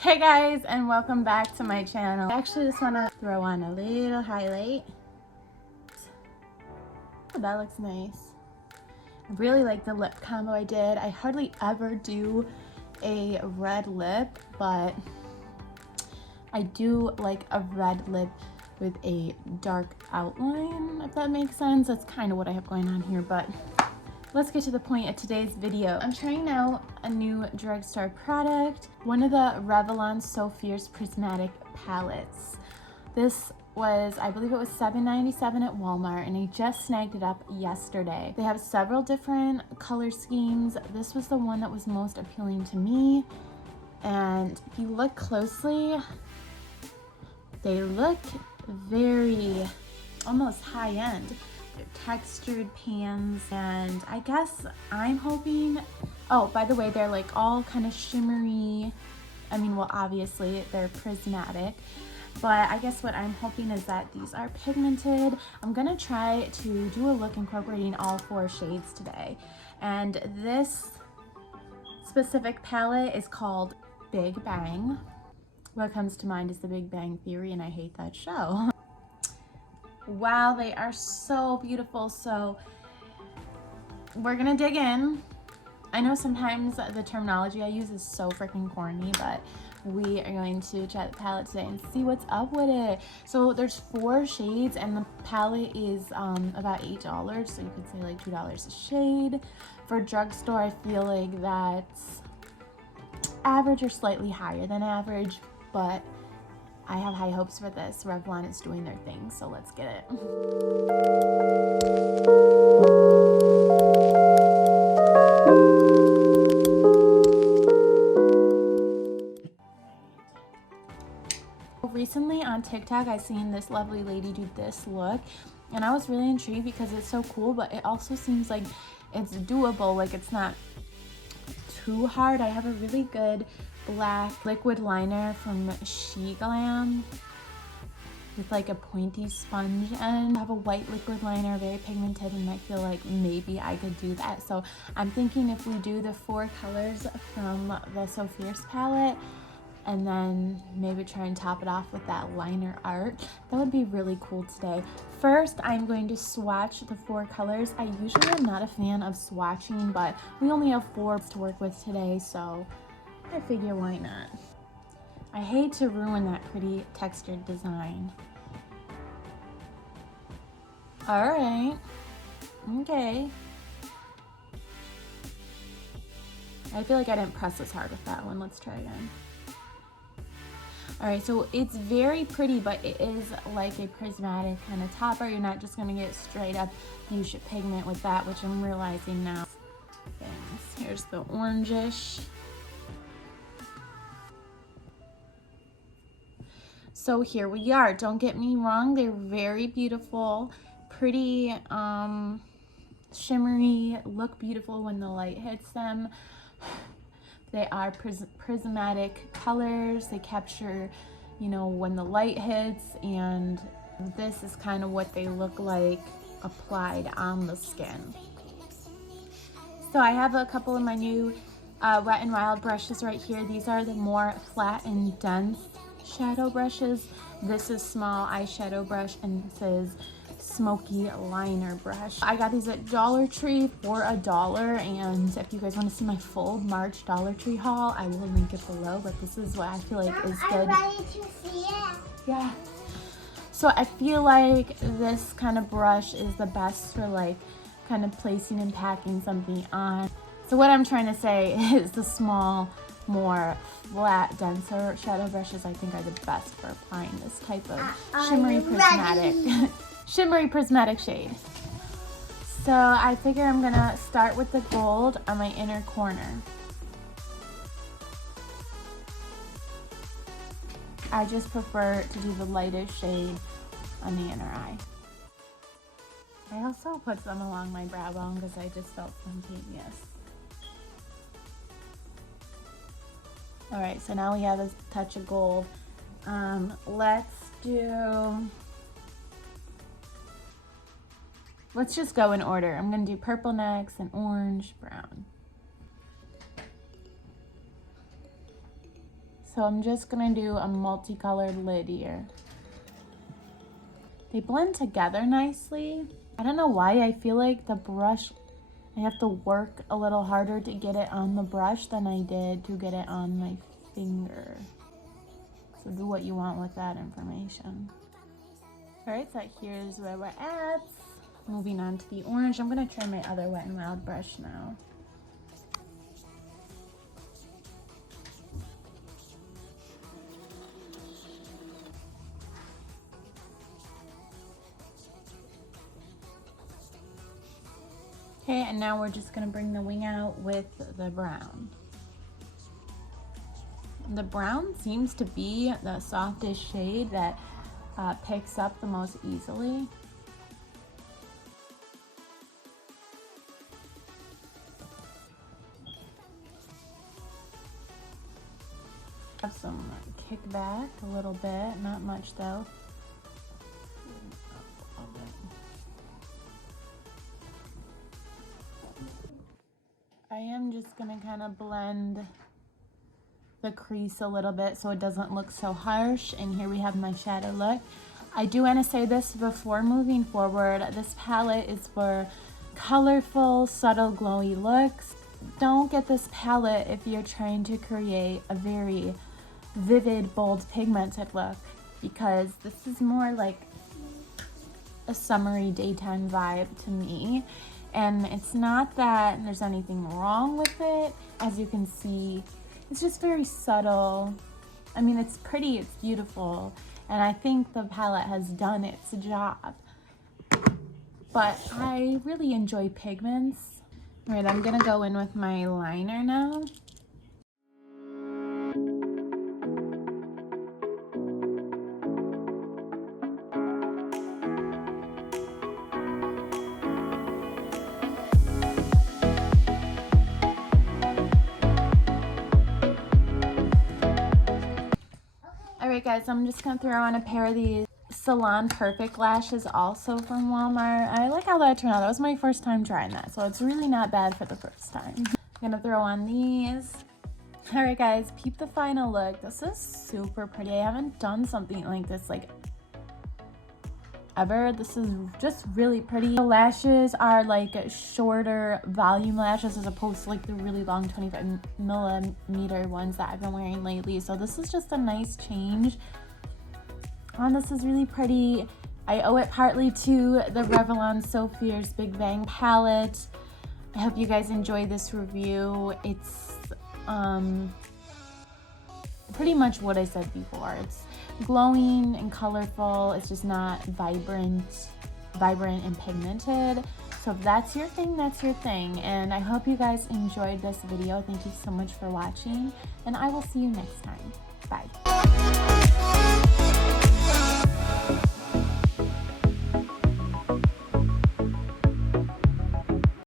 Hey guys, and welcome back to my channel. I actually just want to throw on a little highlight. Oh, that looks nice. I really like the lip combo I did. I hardly ever do a red lip, but I do like a red lip with a dark outline, if that makes sense. That's kind of what I have going on here, but let's get to the point of today's video. I'm trying out a new drugstore product, one of the Revlon So Fierce Prismatic palettes. This was, I believe it was $7.97 at Walmart, and I just snagged it up yesterday. They have several different color schemes. This was the one that was most appealing to me, and if you look closely, they look very almost high-end. Textured pans, and I guess I'm hoping, oh, by the way, they're like all kind of shimmery. I mean, well, obviously they're prismatic, but I guess what I'm hoping is that these are pigmented. I'm gonna try to do a look incorporating all 4 shades today, and this specific palette is called Big Bang. What comes to mind is The Big Bang Theory, and I hate that show. Wow, they are so beautiful. So we're gonna dig in. I know sometimes the terminology I use is so freaking corny, but we are going to try the palette today and see what's up with it. So there's 4 shades, and the palette is about $8, so you could say like $2 a shade. For drugstore, I feel like that's average or slightly higher than average, but I have high hopes for this. Revlon is doing their thing, so let's get it. Recently on TikTok, I seen this lovely lady do this look, and I was really intrigued because it's so cool, but it also seems like it's doable, like it's not too hard. I have a really good black liquid liner from SHELLYSTHRIFT with like a pointy sponge end. I have a white liquid liner, very pigmented, and I feel like maybe I could do that. So I'm thinking if we do the 4 colors from the So Fierce palette, and then maybe try and top it off with that liner art, that would be really cool today. First, I'm going to swatch the 4 colors. I usually am not a fan of swatching, but we only have 4 to work with today, so I figure why not. I hate to ruin that pretty textured design. All right, okay. I feel like I didn't press as hard with that one. Let's try again. All right, so it's very pretty, but it is like a prismatic kind of topper. You're not just gonna get straight up fuchsia pigment with that, which I'm realizing now. Things. Here's the orangish. So here we are. Don't get me wrong, they're very beautiful, pretty shimmery, look beautiful when the light hits them. They are prismatic colors. They capture, you know, when the light hits, and this is kind of what they look like applied on the skin. So I have a couple of my new Wet n Wild brushes right here. These are the more flat and dense shadow brushes. This is small eyeshadow brush, and this is smoky liner brush. I got these at Dollar Tree for $1, and if you guys want to see my full March Dollar Tree haul, I will link it below, but this is what I feel like is good. I'm ready to see it. Yeah. So I feel like this kind of brush is the best for like kind of placing and packing something on. So what I'm trying to say is the small, more flat, denser shadow brushes I think are the best for applying this type of shimmery prismatic shimmery prismatic shade. So I figure I'm gonna start with the gold on my inner corner. I just prefer to do the lightest shade on the inner eye. I also put some along my brow bone because I just felt spontaneous. All right, so now we have a touch of gold. Let's just go in order. I'm gonna do purple next, and orange, brown. So I'm just gonna do a multicolored lid here. They blend together nicely. I don't know why I feel like the brush, I have to work a little harder to get it on the brush than I did to get it on my finger. So do what you want with that information. All right, so here's where we're at. Moving on to the orange. I'm gonna try my other Wet n Wild brush now. Okay, and now we're just gonna bring the wing out with the brown. The brown seems to be the softest shade that picks up the most easily. Have some kickback a little bit, not much though. I am just gonna kind of blend the crease a little bit so it doesn't look so harsh. And here we have my shadow look. I do want to say this before moving forward. This palette is for colorful, subtle, glowy looks. Don't get this palette if you're trying to create a very vivid, bold, pigmented look, because this is more like a summery daytime vibe to me. And it's not that there's anything wrong with it. As you can see, it's just very subtle. I mean, it's pretty, it's beautiful, and I think the palette has done its job. But I really enjoy pigments. All right, I'm gonna go in with my liner now. Alright guys, I'm just going to throw on a pair of these Salon Perfect lashes, also from Walmart. I like how that turned out. That was my first time trying that, so it's really not bad for the first time. I'm going to throw on these. Alright guys, peep the final look. This is super pretty. I haven't done something like this like ever. This is just really pretty. The lashes are like shorter volume lashes as opposed to like the really long 25mm ones that I've been wearing lately. So this is just a nice change. And this is really pretty. I owe it partly to the Revlon So Fierce Big Bang palette. I hope you guys enjoy this review. It's pretty much what I said before. It's glowing and colorful. It's just not vibrant and pigmented. So if that's your thing, that's your thing. And I hope you guys enjoyed this video. Thank you so much for watching, and I will see you next time. Bye.